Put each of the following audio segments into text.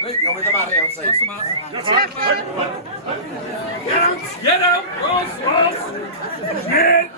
Right, you want me to marry outside? Get out! Ross! Ross! Get!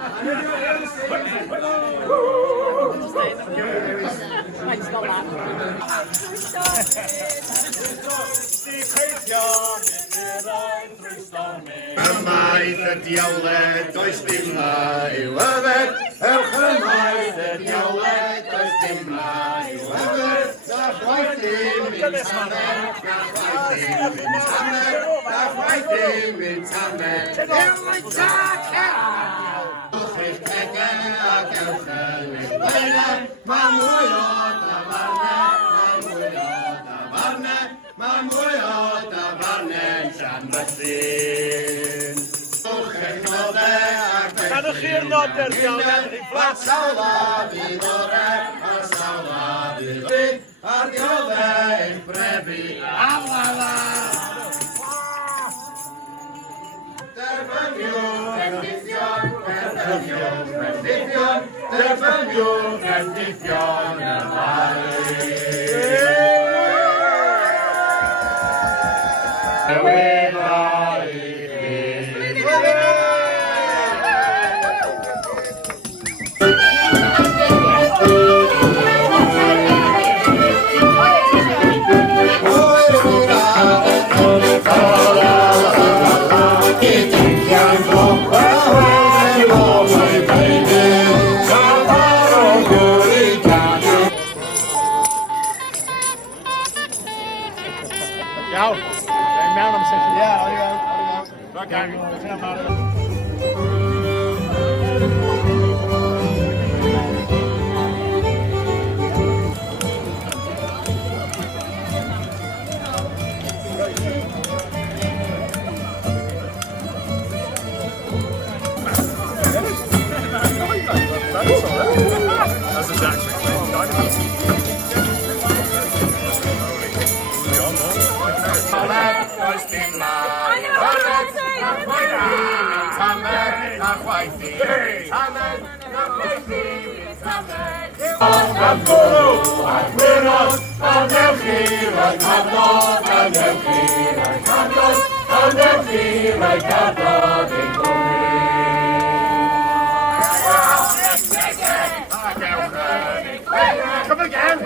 Ymaith y diawled, does dim na i'w yfed. Ymaith y diawled, does dim na i'w yfed. Na chwaith dim yn tamed, na chwaith dim yn tamed, na chwaith dim yn tamed. Yw'n tacaw! Yw'ch eich pegau ac ewch yn eich blaenau. Mae mwy o dafarnau, mae mwy o dafarnau, mae mwy o dafarnau Llanfyllin. Gadwch chi'r noder diolch. Flat sawla fydd orau, a sawla fydd fydd, a'r dioddau eich brefi, awala. Derbyniwch bendithion, derbyniwch bendithion, derbyniwch bendithion y Mari. Iawn. Mewn am sesiwn. Ie, o'n i mewn. Rhaid. That's exactly. Come again!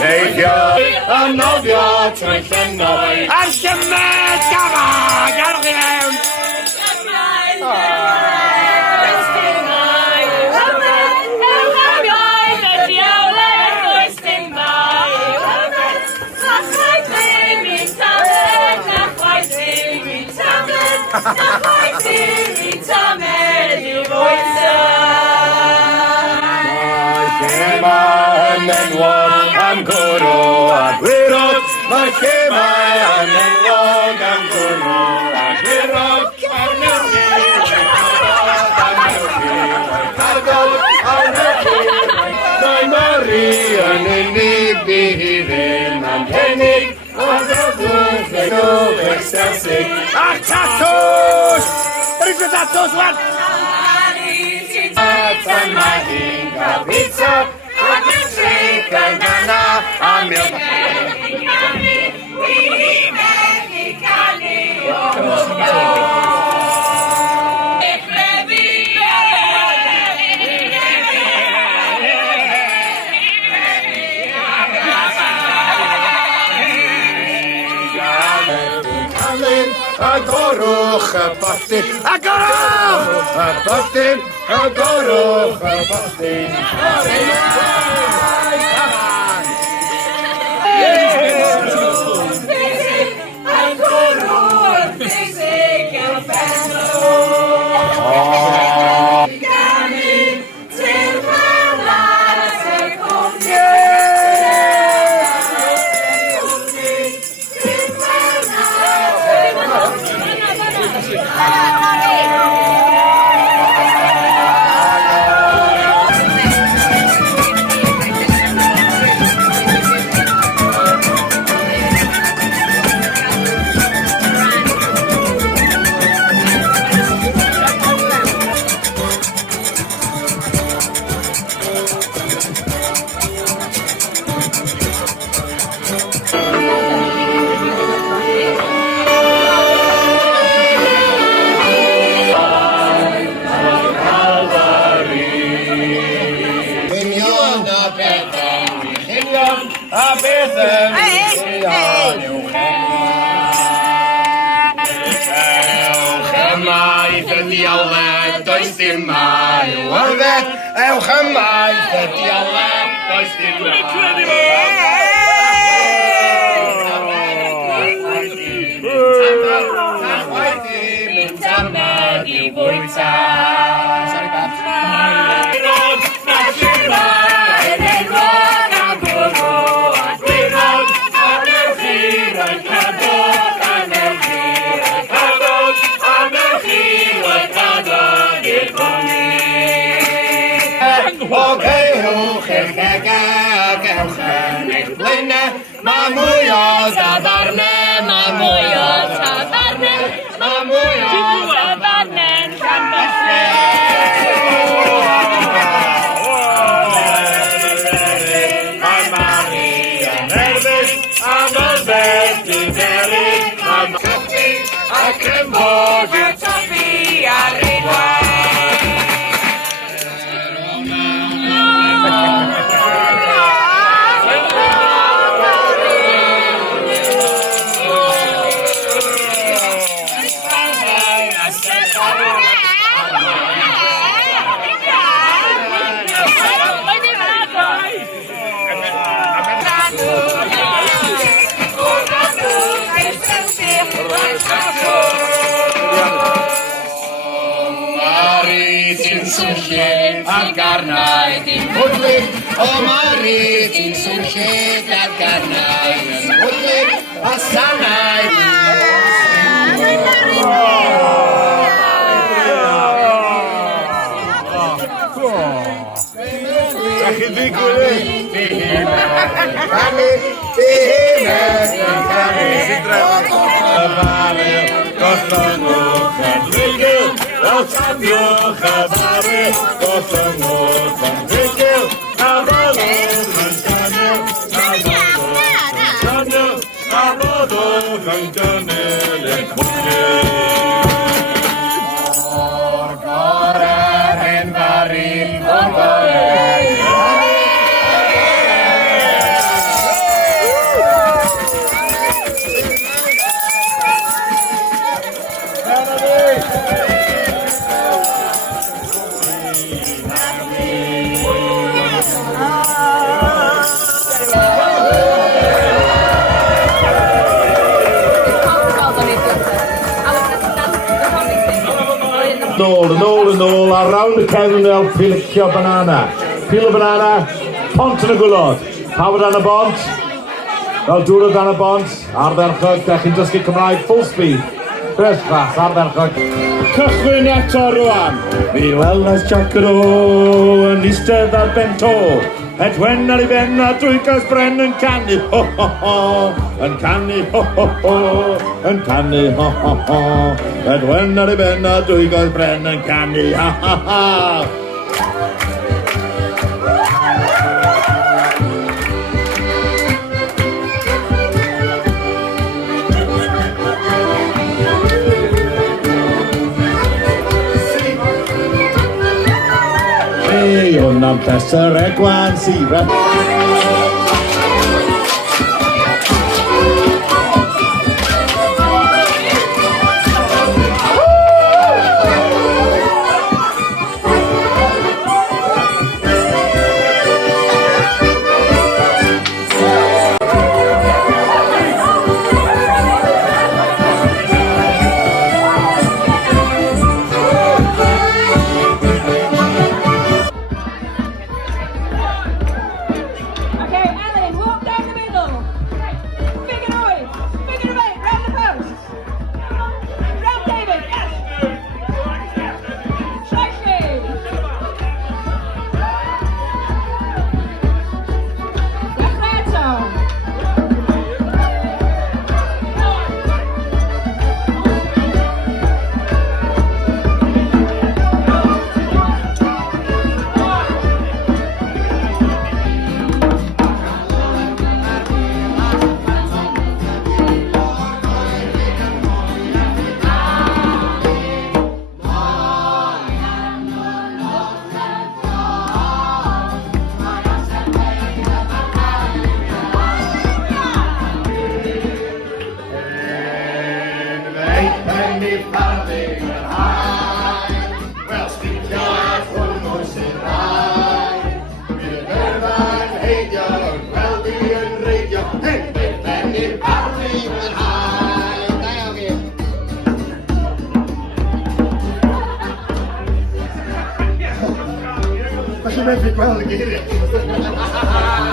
Take your nofio trwy llenoi Ar gymed gama Garwch i mewn Menwog am gwrw a gwirod Mae lle mae a menwog am gwrw a gwirod Ar newchi, ar newchi Mae Mari yn unig i hi ddim am henig O'r gwythwch yn nhw extensig Ach tatws! Yr ysgrifft tatws, wan! Tan mae hi'n cael pizza Chicken and a milk. Agorwch y botyn, agorwch y botyn, agorwch y botyn. A beth yn Ewch ymaith y diawled, does dim mai o yfed. Ewch ymaith y diawled, does dim mai o Ma' mwy o dafarne, ma' mwy o tafarne, ma' mwy o dafarne'n Llanfyllin. Mae Mari yn nerfus am y beth i dderi, mae'n coffi ac yn bod y toffi ar ei gwaith. swnllyd ar garnau dim hwdlyd o Mari ti'n swnllyd ar garnau yn hwdlyd o sanau Chi ddigwydd Canu dihimed yn canu Gollongwch yn rhugl Fel tadiwch a faru Gollongwch yn rhugl A foddwch yn gynnyl A foddwch yn gynnyl yn chwnnw O'r gorau yn farin o'r gorau Nôl, a round y cefn fel pilicio banana. Peel y banana, pont yn y gwlod. Hawdd dan y bont, fel dŵr dan y bont, ardderchog, da chi'n dysgu Cymraeg full speed. First class, ardderchog. Cychwyn eto rwan. Mi weld Jack yr O yn eistedd ar ben to. Edwen ar ei ben a Dwygas Bren yn canu ho ho ho, yn canu ho ho ho, yn canu ho ho ho. Edwen ar ei ben a Dwygas Bren yn canu ha ha ha. Hwnna'n pleser e gwan sifra. Methu gweld y geiriau.